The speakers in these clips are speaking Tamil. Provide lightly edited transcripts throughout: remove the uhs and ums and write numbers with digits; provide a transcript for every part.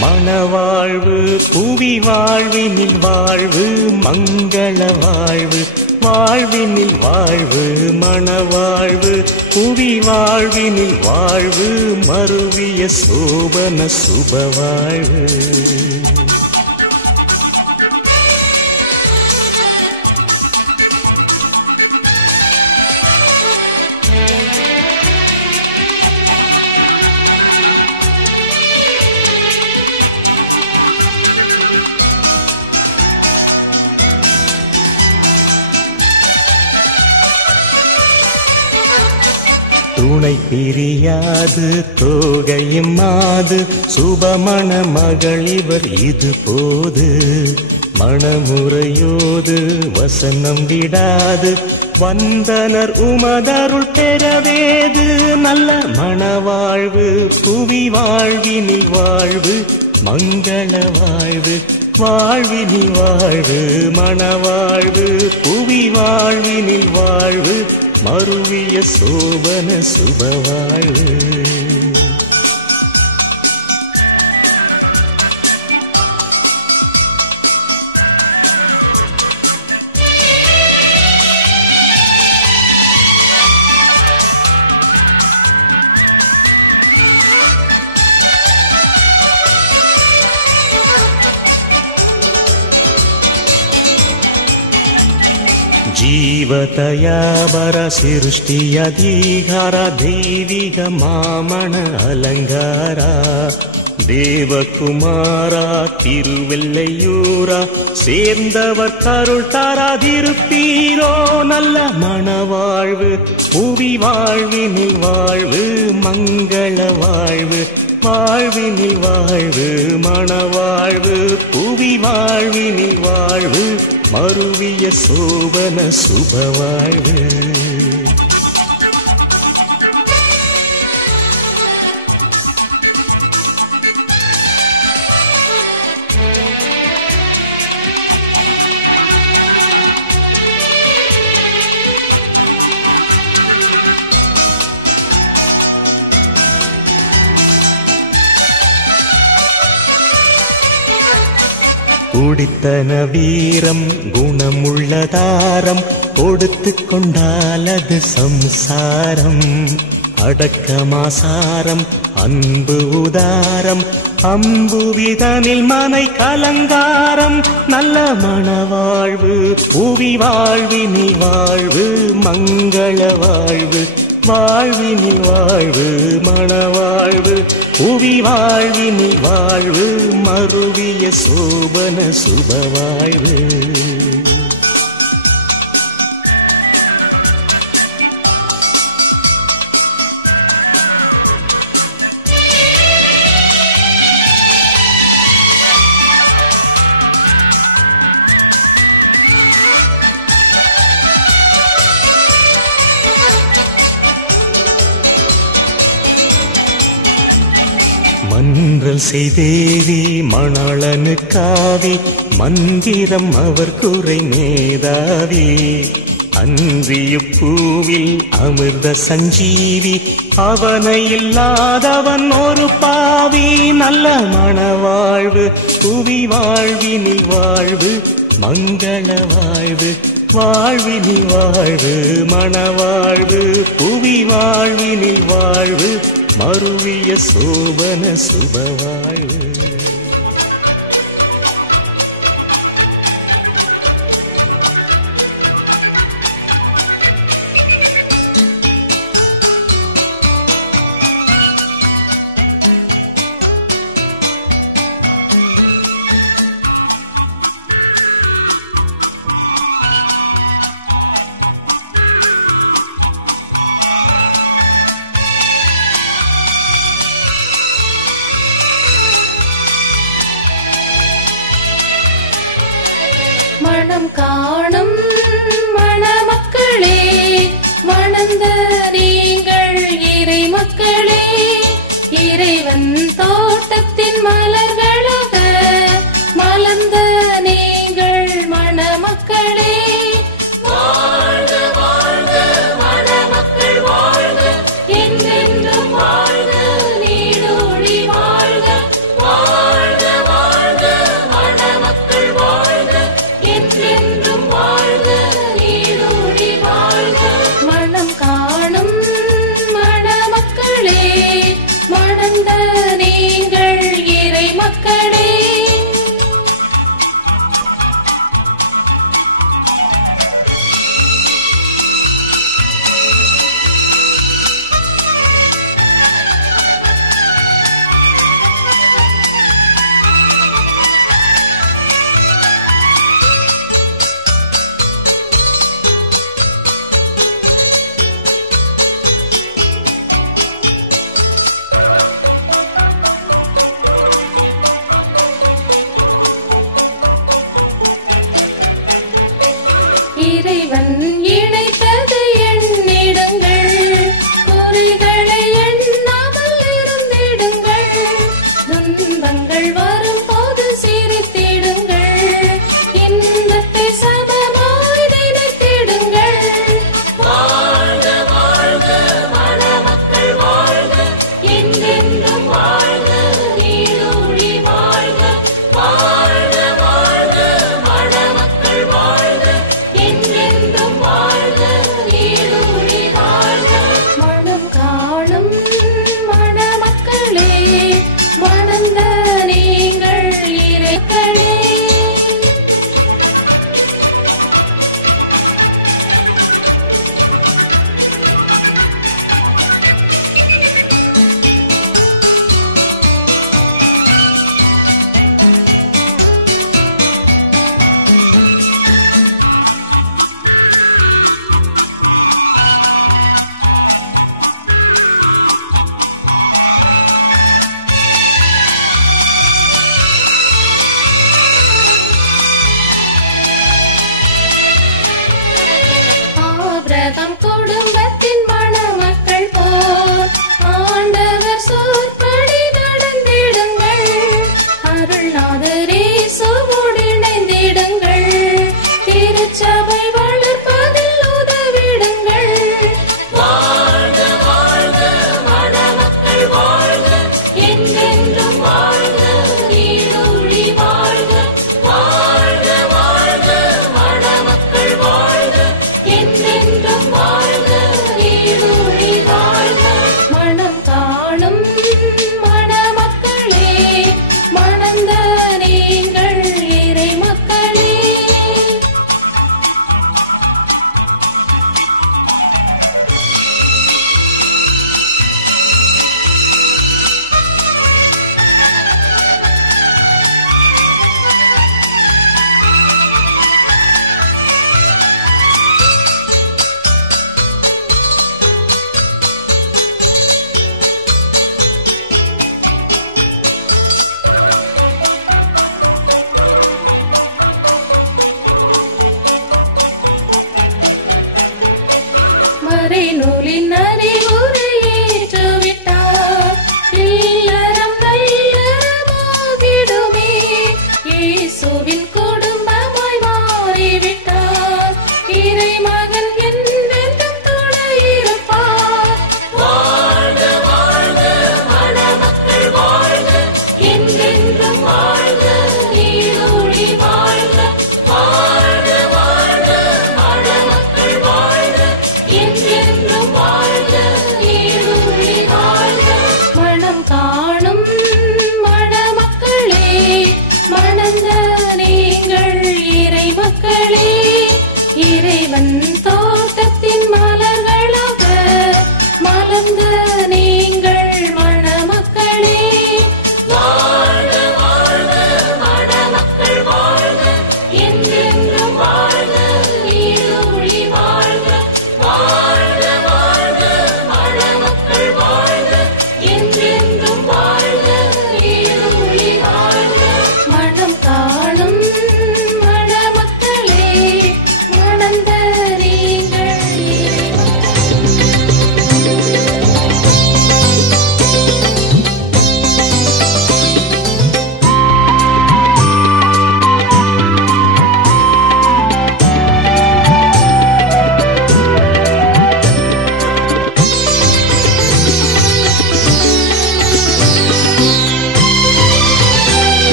மணவாழ்வு புவி வாழ்வினில் வாழ்வு மங்கள வாழ்வு வாழ்வினில் வாழ்வு மணவாழ்வு புவி வாழ்வினில் வாழ்வு மருவிய சோபன சுபவாழ்வு. துணை பிரியாது தோகையும் மாது சுபமண மகளிவர் இது போது மணமுறையோது வசனம் விடாது வந்தனர் உமதருள் பெறவேது நல்ல மணவாழ்வு புவி வாழ்வினில் வாழ்வு மங்கள வாழ்வு வாழ்வினில் வாழ்வு மணவாழ்வு புவி வாழ்வினில் வாழ்வு மருவிய சோபன சுபவாழ்வு. ಜೀವತಯಾಬರ ಸೃಷ್ಟಿಯ ದೀಘಾರ ದೈವಿಗ ಮಾಮಣ ಅಲಂಗಾರ தேவகுமார திருவெல்லையூர சேர்ந்தவர் கருள் தாராதிருப்பீரோ நல்ல மணவாழ்வு புவி வாழ்வினில் வாழ்வு மங்கள வாழ்வு வாழ்வினில் வாழ்வு மணவாழ்வு புவி வாழ்வினில் வாழ்வு மருவிய சோபன சுபவாழ்வு. குடித்தன வீரம் குணமுள்ளதாரம் கொடுத்து கொண்டாலது சம்சாரம் அடக்கமாசாரம் அன்பு உதாரம் அம்புவிதனில் மனை கலங்காரம் நல்ல மணவாழ்வு புவி வாழ்வினில் வாழ்வு மங்கள வாழ்வு வாழ்வினில் வாழ்வு மணவாழ்வு புவி வாழ்வினில் வாழ்வு மருவிய சோபன சுபவாழ்வு. மன்றல் செய்தேவி மணாளனுக்காவி மந்திரம் அவர் குறை மேதாவி அன்றிய பூவில் அமிர்த சஞ்சீவி அவனை இல்லாதவன் ஒரு பாவி நல்ல மணவாழ்வு புவி வாழ்வினில் வாழ்வு மங்கள வாழ்வு வாழ்வினில் வாழ்வு மணவாழ்வு புவி வாழ்வினில் வாழ்வு மருவிய சோபன சுபவாழ்வு. மணம் காணும் மணமக்களே மணந்த நீங்கள் இறை மக்களே இறைவன் தோட்டத்தின் மலர்களாக மலர்ந்த நீங்கள் மணமக்களே வாழ்க வாழ்க மணமக்கள் வாழ்க என்றென்றும் வாழ்க நீடோழி வாழ்க வாழ்க இறைவன் இணைத்தது எண்ணிடுங்கள், குறைகளை எண்ணாமல் இருந்திடுங்கள், துன்பங்கள் வரும் போது சிரித்திடுங்கள், இன்பத்தை சமமாய் நினைத்திடுங்கள். வாழ்க வாழ்க மணமக்கள் வாழ்க, என்றென்றும் வாழ்க நீடூழி வாழ்க. வாழ்க வாழ்க மணமக்கள் வாழ்க, என்றென்றும் வாழ்க நீடூழி வாழ்க. மனம் காணும் மணமக்களே, மணந்த நீங்கள் இறைக்களே. ஆபிரகாம் குடும்பத்தின் மணமக்கள் போல் ஆண்டவர் சொற்படி நடந்திடுங்கள், அருள்நாதர் இயேசுவோடு இணைந்திடுங்கள், திருச்சபை வளர்ப்பதில் உதவிடுங்கள். வாழ்க வாழ்க மணமக்கள் வாழ்க, என்றென்றும் வாழ்க நீடூழி வாழ்க. வாழ்க வாழ்க மணமக்கள் வாழ்க, என்றென்றும் வாழ்க நீடூழி வாழ்க. மனம் காணும் மணமக்களே, மணந்த நீங்கள் இறைமக்களே. மறைநூலின் அறிவுரையேற்றுவிட்டார், இல்லறம் நல்லறமாகிடுமே, இயேசுவின் குடும்பமாய் மாறிவிட்டார், இறைமகன் என்றென்றும் துணையிருப்பார். வாழ்க வாழ்க மணமக்கள் வாழ்க, என்றென்றும் வாழ்க நீடூழி வாழ்க. வாழ்க வாழ்க மணமக்கள் வாழ்க, என்றென்றும் வாழ்க நீடூழி வாழ்க. மனம் காணும் மணமக்களே, மணந்த நீங்கள் இறைமக்களே, இறைவன் தோட்டத்தின் மலர்களாக மலர்ந்த நீங்கள் மணமக்களே. வாழ்க வாழ்க மணமக்கள் வாழ்க, என்றென்றும் வாழ்க நீடூழி வாழ்க. வாழ்க வாழ்க மணமக்கள் வாழ்க, என்றென்றும் வாழ்க நீடூழி வாழ்க. மனம் காணும் மணமக்களே, மணந்த நீங்கள்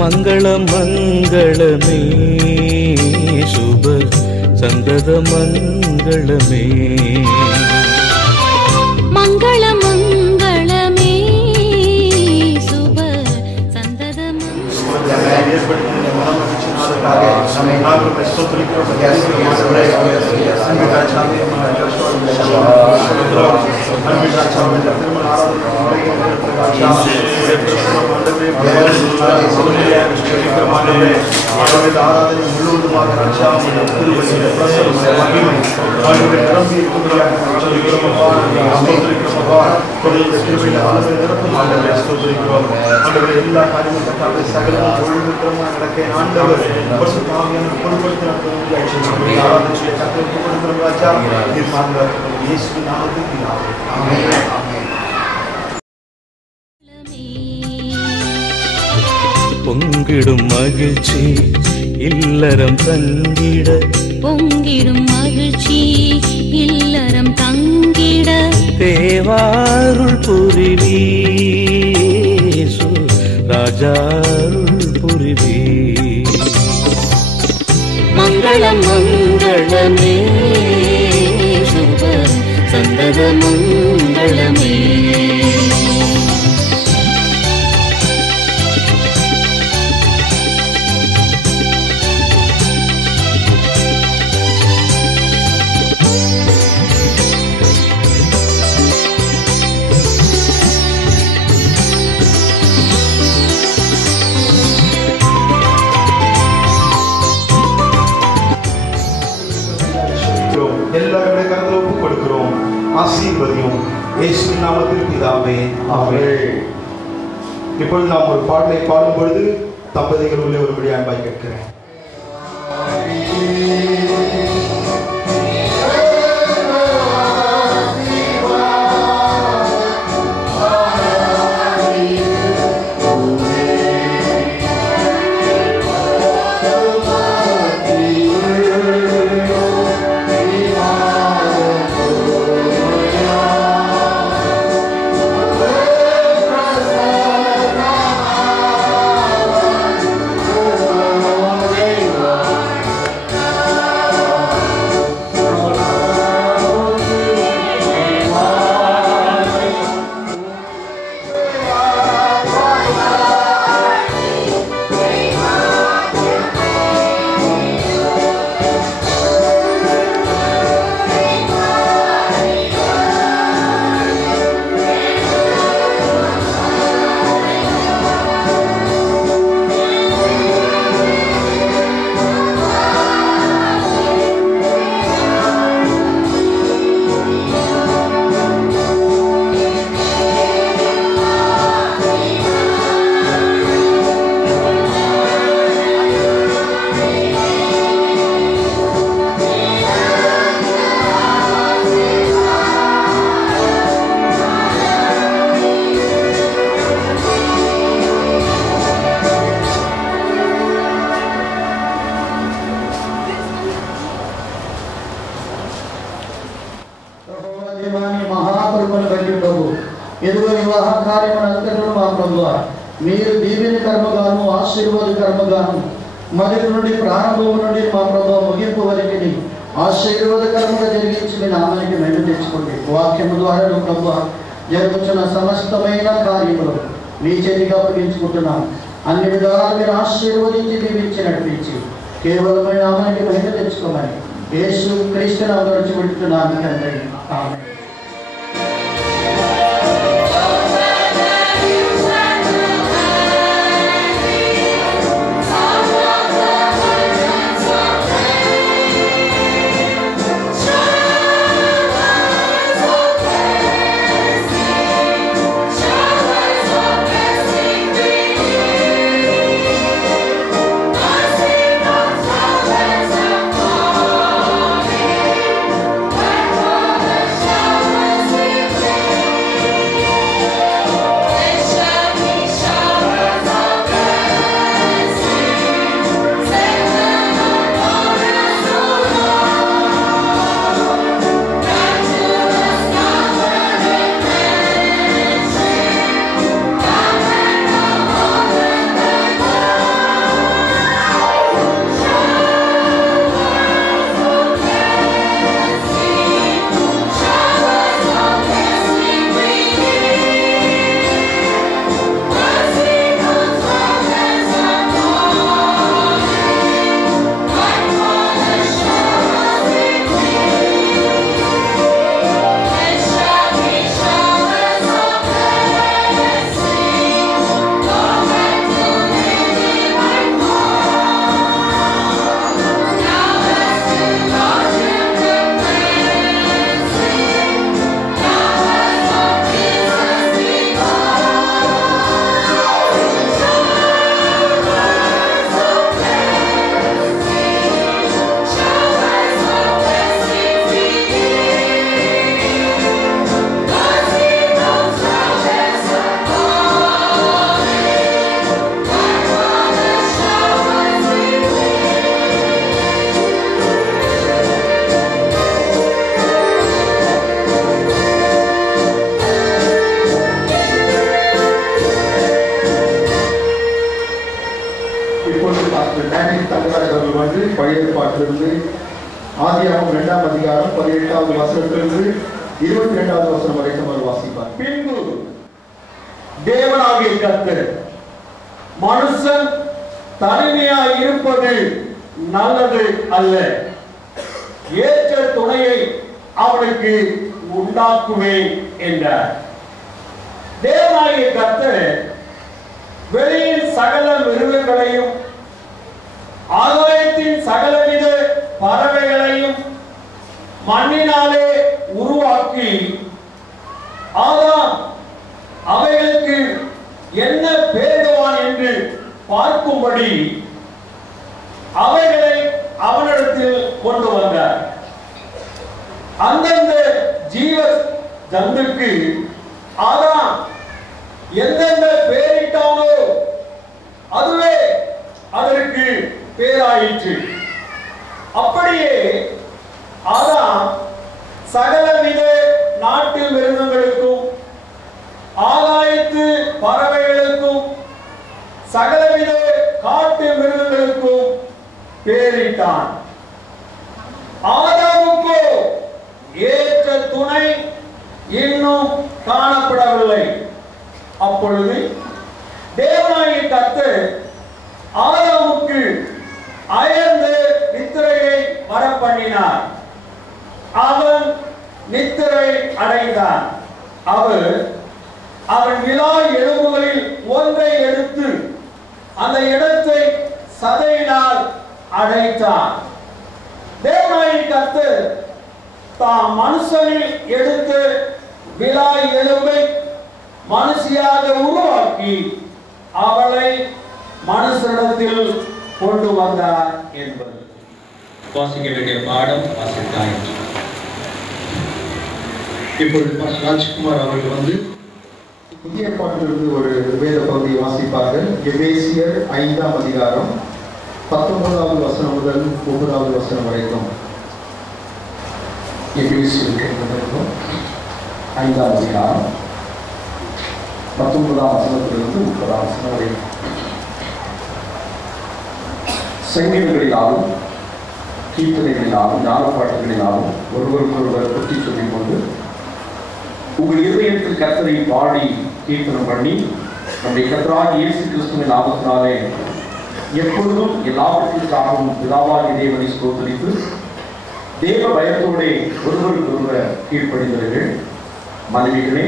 மங்கள மங்களமே சுப சந்தத மங்களமே. மங்கள மங்களமே சுப சந்தத ஆராதனை முழுவதுமாக பொங்கிடும் மகிழ்ச்சி இல்லறம் தங்கிட, பொங்கிடும் மகிழ்ச்சி இல்லறம் தங்கிட, தேவாருள் புரிவீசு ராஜாருள் புரிவீ. மங்களம் மங்களமே சுப சந்தத மங்களமே. எல்லாருடைய கருத்துல ஒப்பு கொடுக்கிறோம். ஆசீர்வதியும் இயேசுவின் நாமத்தில் பிதாவே, ஆமென். இப்பொழுது நாம் ஒரு பாடலை பாடும் பொழுது தம்பதிகள் உள்ளே ஒருபடி அன்பாய் கேட்கிறேன். మీరు దీవెన కర్మగాను ఆశీర్వాద కర్మగాను మొదటి నుండి ప్రారంభం నుండి మా ప్రభువు ముగింపు వరకు ఆశీర్వాదకరంగా జరిగించి మీ నామానికి మెండు తెచ్చుకోండి. వాక్యము ద్వారా ప్రభువు జరుగుతున్న సమస్తమైన కార్యములు మీ చేతిగా అప్పగించుకుంటున్నాం. అన్ని విధాలు మీరు ఆశీర్వదించి దీవించి నడిపించి కేవలం మీ నామానికి మెండు తెచ్చుకోమని యేసు క్రీస్తు నామములో విడిచిపెడుతున్నాను తండ్రి, ఆమేన్. Shout 18வது வசனத்திலிருந்து 22வது வசனம் வரைக்கும் அவர் வாசிப்பார். பின்பு தேவனாகிய கர்த்தர் மனுஷன் தனிமையாய் இருப்பது நல்லது அல்ல, ஏற்ற துணையை அவனுக்கு உண்டாக்குவேன் என்றார். தேவனாகிய கர்த்தர் வெளியின் சகல மிருகங்களையும் ஆகாயத்தின் சகலவித பறவைகளையும் மண்ணினாலே உருவாக்கி ஆதாம் அவைகளுக்கு என்ன பெயரிடுவான் என்று பார்க்கும்படி அவைகளை அவனிடத்தில் கொண்டு வந்தார். அந்தந்த ஜீவ ஜந்துக்கு ஆதாம் எந்தெந்த பெயரிட்டானோ அதுவே அதற்கு பேராயிற்று. அப்படியே ஆதாம் சகலவித நாட்டு மிருகங்களுக்கும் ஆகாயத்து பறவைகளுக்கும் சகலவித காட்டு மிருகங்களுக்கும் பேரிட்டான். ஆதாமுக்கோ ஏற்ற துணை இன்னும் காணப்படவில்லை. அப்பொழுது தேவனாகிய கர்த்தர் ஆதாமுக்கு அயர்ந்த நித்திரையை வரப்பண்ணினார். அவன் நித்திரை அடைந்தான். அவர் அவன் விலா எலும்புகளில் ஒன்றை எடுத்து அந்த இடத்தை சதையினால் அடைத்தான். தேவனாகிய கர்த்தர் தாம் மனுஷனில் எடுத்து விலா எலும்பை மனுஷியாக உருவாக்கி அவளை மனுஷனிடத்தில் கொண்டு வந்தார் என்பது. வாசிக்க வேண்டிய பாடம் வாசித்தாயிற்று. இப்பொழுது பாஸ்டர் ராஜ்குமார் அவர்கள் வந்து புதிய பாட்டிலிருந்து ஒரு வேத பகுதியை வாசிப்பார்கள். எபேசியர் 5ஆம் அதிகாரம் 19வது வசனம் முதல் 30வது வசனம் வரைக்கும். எபேசியர் 5ஆம் அதிகாரம் 19ஆம் வசனத்திலிருந்து 30ஆம் வசனம் வரைக்கும். சங்கீதங்களிலாலும் கீர்த்தனைகளிலாலும் ஞானப்பாட்டுகளிலாலும் ஒருவருக்கொருவர் புத்தி சொல்லிக் கொண்டு உங்கள் இதயத்தில் கர்த்தரை பாடி கீர்த்தனம் பண்ணி நம்முடைய கர்த்தராகிய இயேசு கிறிஸ்துவின் நாமத்தினாலே எப்பொழுதும் எல்லாவற்றிற்காகவும் பிதாவாகிய தேவனை ஸ்தோத்திரித்து தேவ பயத்தோடே ஒருவருக்கொருவர் கீழ்ப்படிந்தவர்கள். மனைவிகளே,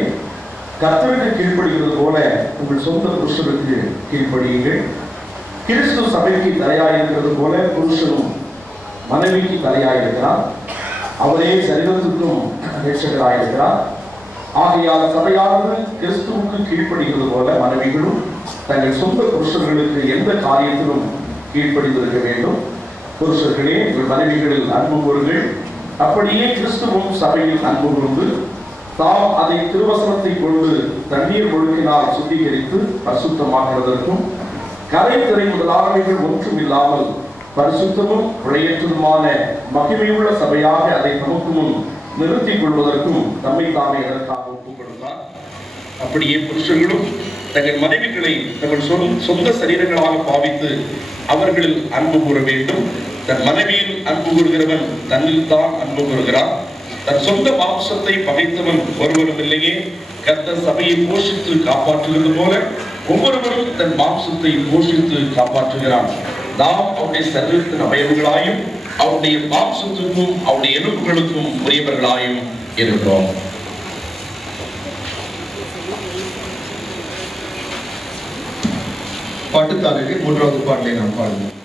கர்த்தருக்கு கீழ்ப்படுகிறது போல உங்கள் சொந்த புருஷருக்கு கீழ்ப்படியுங்கள். கிறிஸ்து சபைக்கு தலையாயிருக்கிறது போல புருஷனும் மனைவிக்கு தலையாயிருக்கிறார். அவரே சரீரத்துக்கும் ரட்சகராயிருக்கிறார். ஆகையால் சபையானது கிறிஸ்துவுக்கு கீழ்ப்படுகிறது போல மனைவிகளும் தங்கள் சொந்த புருஷர்களுக்கு எந்த காரியத்திலும் கீழ்ப்படிந்திருக்க வேண்டும். புருஷர்களே, உங்கள் மனைவிகளில் அன்பு கூறுங்கள். அப்படியே கிறிஸ்துவும் சபையில் அன்பு கூர்ந்து தாம் அதை திருவசனத்தை கொண்டு தண்ணீர் ஒழுக்கினால் சுத்திகரித்து பரிசுத்தமாக்குவதற்கும் கரைத்திரை முதலானவைகள் ஒன்றும் இல்லாமல் பரிசுத்தமும் பிழையற்றதுமான மகிமையுள்ள சபையாக அதை நமக்கு முன் நிறுத்திக் கொள்வதற்கும் நம்மை தாமே அதற்காக ஒப்புக் கொடுத்தார். அப்படியே புருஷர்களும் தங்கள் மனைவிகளை தங்கள் சொந்த சரீரங்களாக பாவித்து அவர்களில் அன்பு கூற வேண்டும். தன் மனைவியில் அன்பு கூறுகிறவன் தன்னில் தான் அன்பு கூறுகிறான். தன் சொந்த மாம்சத்தை பகைத்தவன் ஒருவரும் இல்லையே. கர்த்தர் சபையை போஷித்து காப்பாற்றுகிறது போல ஒவ்வொருவரும் தன் மாம்சத்தை போஷித்து காப்பாற்றுகிறான். நாம் அவருடைய சரீரத்தின் அவயவங்களாயும் அவருடைய மாம்சத்துக்கும் அவருடைய எலும்புகளுக்கும் உரியவர்களாயும் இருக்கிறோம். பாட்டுத்தாரர்கள் 3வது பாட்டை நாம் பாடுவோம்.